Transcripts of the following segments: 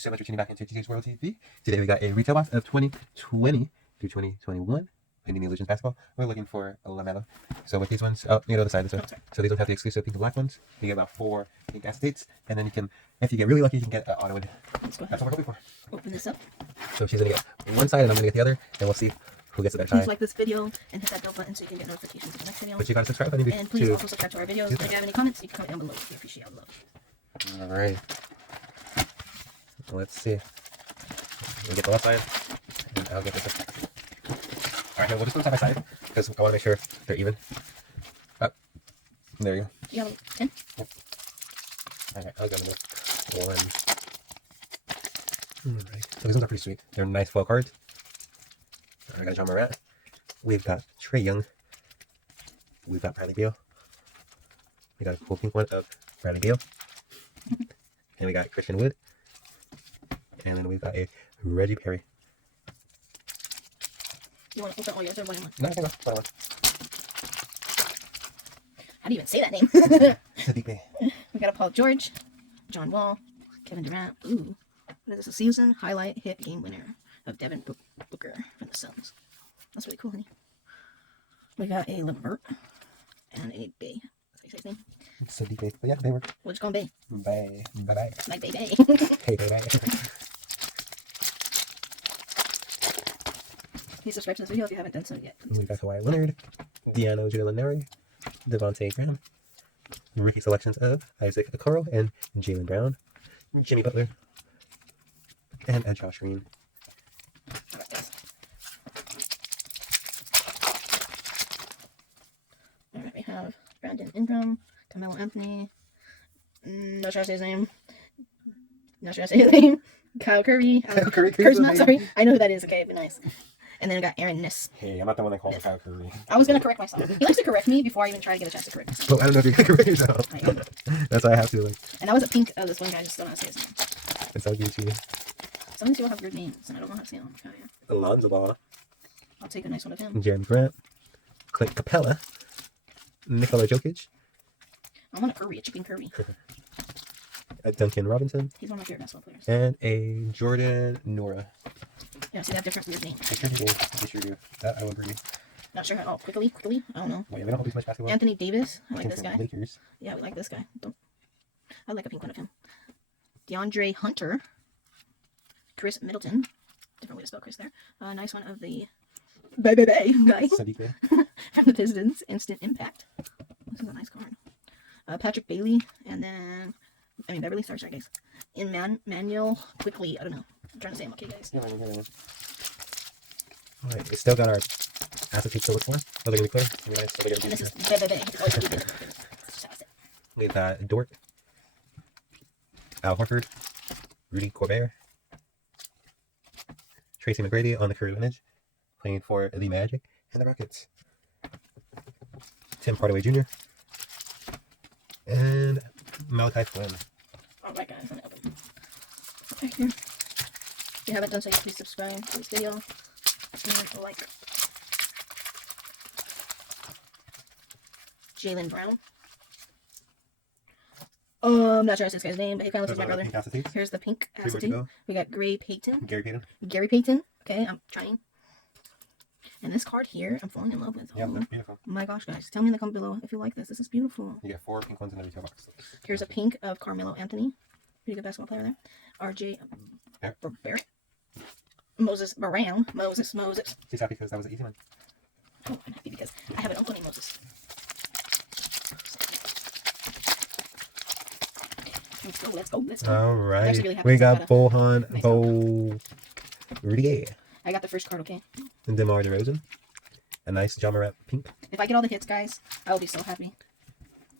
so much for tuning back into TJ's World TV. Today we got a retail box of 2020 through 2021 Panini Illusions basketball. We're looking for a LaMelo. So with these ones, oh, you know the side this way. So these ones have the exclusive pink and black ones. You get about 4 pink acetates, and then you can, if you get really lucky, you can get autoed. Let's go ahead. That's what we're hoping for. Open this up. So she's gonna get one side, and I'm gonna get the other, and we'll see who gets the better Please side. like this video and hit that bell button so you can get notifications of the next video. But you gotta subscribe, Panini. And please also subscribe to our videos. If you have any comments, you can comment down below. We appreciate all the love. All right. Let's see. We'll get the left side, and I'll get this one. All right, we'll just go side by side because I want to make sure they're even. Up. There you go. Do you have a 10? Yep. All right, I'll go with 1. All right. So these ones are pretty sweet. They're nice foil cards. I got John Morant. We've got Trae Young. We've got Bradley Beal. We got a cool pink one of Bradley Beal. And we got Christian Wood. And then we've got a Reggie Perry. You want to open all yours or one in one? No, I think one. How do you even say that name? Sadiq. We got a Paul George, John Wall, Kevin Durant. Ooh. What is this? A season highlight hit game winner of Devin Booker from the Suns. That's really cool, honey. We got a Levert and a Bay. That's how you say his name. Sadiq. But yeah, they work. We'll just call him Bay. Bye. Bye-bye. Like Bay Bay. Hey, bye-bye. Please subscribe to this video if you haven't done so yet. We got Kawhi Leonard, Deano Gallinari, Devontae Graham, rookie selections of Isaac Okoro and Jaylen Brown, Jimmy Butler, and Josh Green. Alright, we have Brandon Ingram, Carmelo Anthony, not sure how to say his name. Not sure how to say his name. Kyle Curry. Kyle Curry. Kurzma, sorry. I know who that is. Okay, but nice. And then we got Aaron Niss. Hey, I'm not the one that calls him Kyle Curry. I was going to correct myself. He likes to correct me before I even try to get a chance to correct myself. Well, I don't know if you're going to correct yourself. I am. That's why I have to, like. And that was a pink of this one guy. I just don't know how to say his name. It's all Gucci. Some of these people have weird names, and I don't know how to say them. Oh, yeah. Alonzo Ball. I'll take a nice one of him. Jeremy Grant. Clint Capella. Nikola Jokic. I want a Curry, a chicken Curry. Duncan Robinson. He's one of my favorite basketball players. And a Jordan Nora. Yeah, see, they have different weird names. They sure do. That I would agree. Not sure how. Oh, quickly? I don't know. Wait, we don't do much basketball. Anthony Davis. I like this guy. Lakers. Yeah, we like this guy. I like a pink one of him. DeAndre Hunter. Chris Middleton. Different way to spell Chris there. Nice one of the Bay guy. Sadiq. From the Pistons. Instant Impact. This is a nice card. Patrick Bailey. And then, Beverly. Sorry, guys. Manuel Quickly. I don't know. I'm trying to say them. Okay, guys. Yeah. Alright, we still got our acetate to look for. Oh, they're going to be clear. And this is Bay. We've got Dort, Al Horford, Rudy Gobert, Tracy McGrady on the career lineage, playing for the Magic and the Rockets. Tim Hardaway Jr. and Malachi Flynn. Alright, guys, I'm going to open. Okay, here. If you haven't done so, please subscribe to this video and like. Jaylen Brown. I'm not sure that's this guy's name, but he kind of looks like my brother. Here's the pink acetate. We got Gary Payton. Gary Payton. Okay, I'm trying. And this card here, I'm falling in love with. Yeah, that's beautiful. My gosh, guys. Tell me in the comment below if you like this. This is beautiful. You get 4 pink ones in the retail box. Here's a pink of Carmelo Anthony. Pretty good basketball player there. RJ Barrett. Moses Brown. Moses. She's happy because that was an easy one. Oh, I'm happy because I have an uncle named Moses. Let's go. All right. Really we got Bohan Rudier. I got the first card, okay? And DeMar DeRozan. A nice John Morant pink. If I get all the hits, guys, I will be so happy.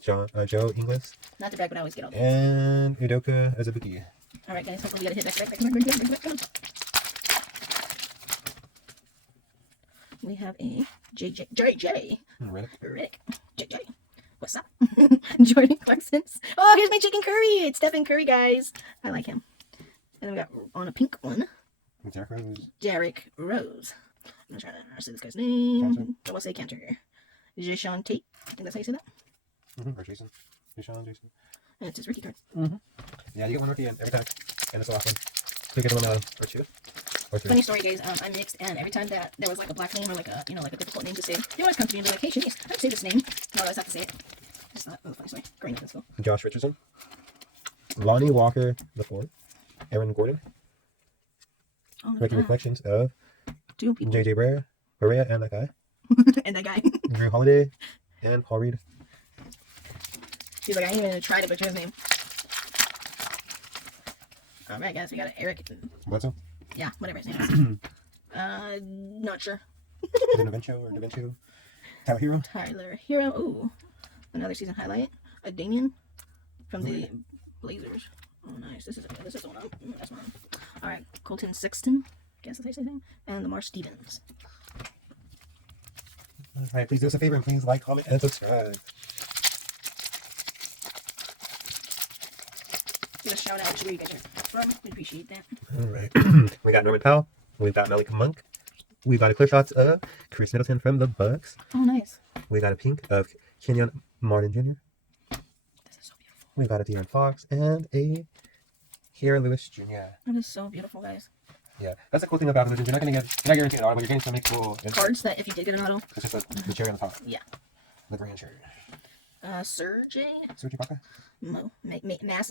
Joe Ingles. Not to brag, but I always get all the hits. And Udoka Azubuike. All right, guys. Hopefully we get a hit. Back. We have a JJ. Rick. JJ. What's up? Jordan Clarkson. Oh, here's my chicken curry. It's Stephen Curry, guys. I like him. And then we got on a pink one. Derrick Rose. I'm not trying to say this guy's name. I will say Cantor here. Jason Tate. I think that's how you say that. Or Jason. Jason. And it's his rookie card. Yeah, you get one rookie every time. And it's the last one. you get one or two? Or three? Funny story, guys. I mixed, and every time that there was like a black name or like a like a difficult name to say, they always come to me and be like, "Hey, Shanice, how do you say this name?" No, I always have to say it. Just thought, oh, funny story. Green up, let's go. Josh Richardson. Lonnie Walker IV. Aaron Gordon. Oh, Rookie reflections of 2 people. JJ Barea and that guy. And that guy. Drew Holiday and Paul Reed. He's like, I ain't even tried to butcher his name. Alright, guys, we got an Eric. Bledsoe. Yeah, whatever his name is. Not sure. DaVincio. Tyler Hero. Tyler Hero. Ooh, another season highlight. A Damien from the Blazers. Oh, nice. This is the one. That's one. All right, Colton Sexton. Guess that's how you say his name. And Lamar Stevens. All right, please do us a favor and please like, comment, and subscribe. Give a shout out to where you guys are from. We appreciate that. All right. We got Norman Powell. We've got Malik Monk. We got a clear shots of Chris Middleton from the Bucks. Oh, nice. We got a pink of Kenyon Martin Jr. This is so beautiful. We got a De'Aaron Fox and a Kiera Lewis Jr. That is so beautiful, guys. Yeah, that's the cool thing about religion. You're not guaranteed an auto, but you're getting so many cool Cards that if you did get an auto. It's just the cherry on the top. Yeah. The grand cherry. Serge Ibaka.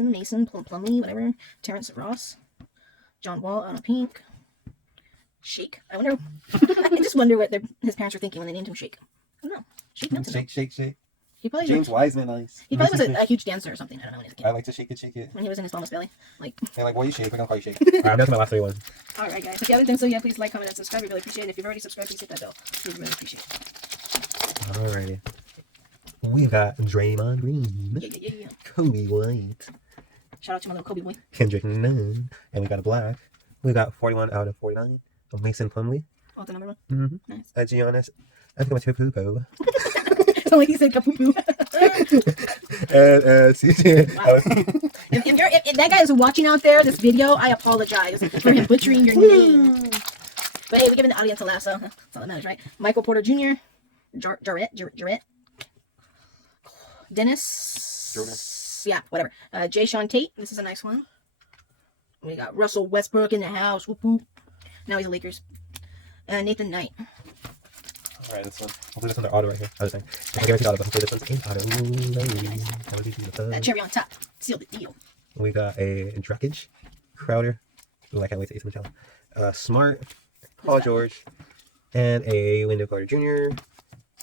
Mason, Plumlee, whatever. Terrence Ross. John Wall on a pink. Shake. I wonder. I just wonder what his parents were thinking when they named him Shake. I don't know. Shake Milton. Shake. He probably James Wiseman, nice. He probably was a huge dancer or something. I don't know when he was a kid. I like to shake it. When he was in his mama's belly. They're like, boy, you shake. We're going to call you Shake. Alright, that's my last 3 ones. Alright, guys. If you haven't done so yet, please like, comment, and subscribe. We really appreciate it. And if you've already subscribed, please hit that bell. We really appreciate it. Alrighty. We got Draymond Green. Yeah. Kobe White. Shout out to my little Kobe boy. Kendrick Nunn. And we got a black. We got 41 out of 49 of Mason Plumlee. Oh, the number one? Mm-hmm. Nice. Giannis. I think I'm a Tupupo. So like he said, kapoo. And CJ. Wow. if that guy is watching out there, this video, I apologize for him butchering your name. But hey, we're giving the audience a laugh, so that's all that matters, right? Michael Porter Jr., Jarrett, Dennis, Jordan. Yeah, whatever. Jay Sean Tate, this is a nice one. We got Russell Westbrook in the house. Whoop whoop. Now he's a Lakers. Nathan Knight. Alright, this one. Hopefully this one's an auto right here. I was saying. I guarantee auto, but hopefully this one's an auto. Cherry on top. Seal the deal. We got a Drakic, Crowder. Ooh, I can't wait to eat some Mattel. Smart, Paul George, and a Wendell Carter Jr.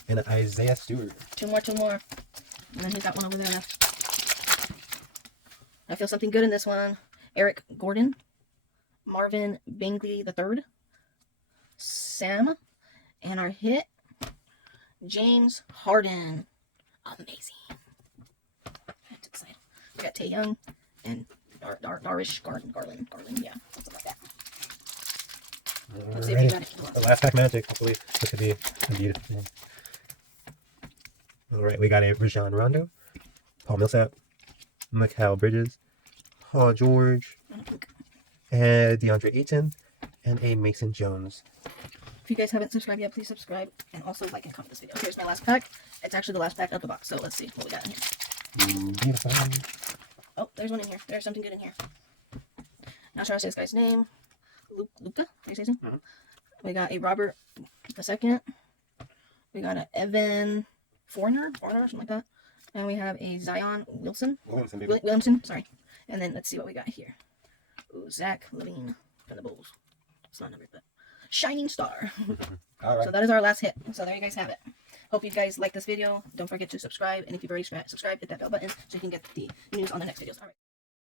and an Isaiah Stewart. Two more. And then he's got one over there. I feel something good in this one. Eric Gordon, Marvin Bingley III, Sam, and our hit, James Harden. Amazing. That's exciting. We got Tae Young and Darish Garland. Yeah, something like that. Let's see if we got it. The last pack magic. Hopefully this could be a beautiful thing. Alright, we got a Rajon Rondo, Paul Millsap, Mikal Bridges, Paul George, and DeAndre Ayton, and a Mason Jones. If you guys haven't subscribed yet, please subscribe and also like and comment this video. Here's my last pack. It's actually the last pack of the box, so let's see what we got in here. Beautiful. Oh, there's one in here. There's something good in here. Not sure how to say this guy's name. Luca? How do you say his name? Mm-hmm. We got a Robert II. We got an Evan Foreigner, or something like that. And we have a Zion Williamson, sorry. And then let's see what we got here. Ooh, Zach Levine from the Bulls. It's not numbered, but Shining Star. All right. So that is our last hit. So there you guys have it. Hope you guys like this video. Don't forget to subscribe. And if you've already subscribed, hit that bell button so you can get the news on the next videos. All right.